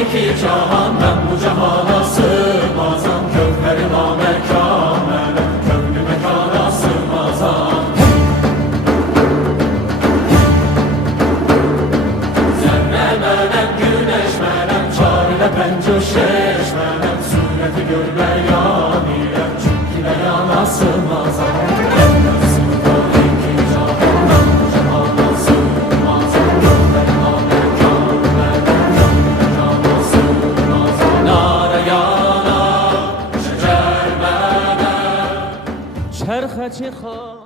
iki cahan ben bu cahana sığmazam Kökleri namekan benim köklü mekana sığmazam. Zerre menem güneş menem çarele pencöşeş menem Sureti görmeyan ilem çünkü de yana sığmazam هر چه خواه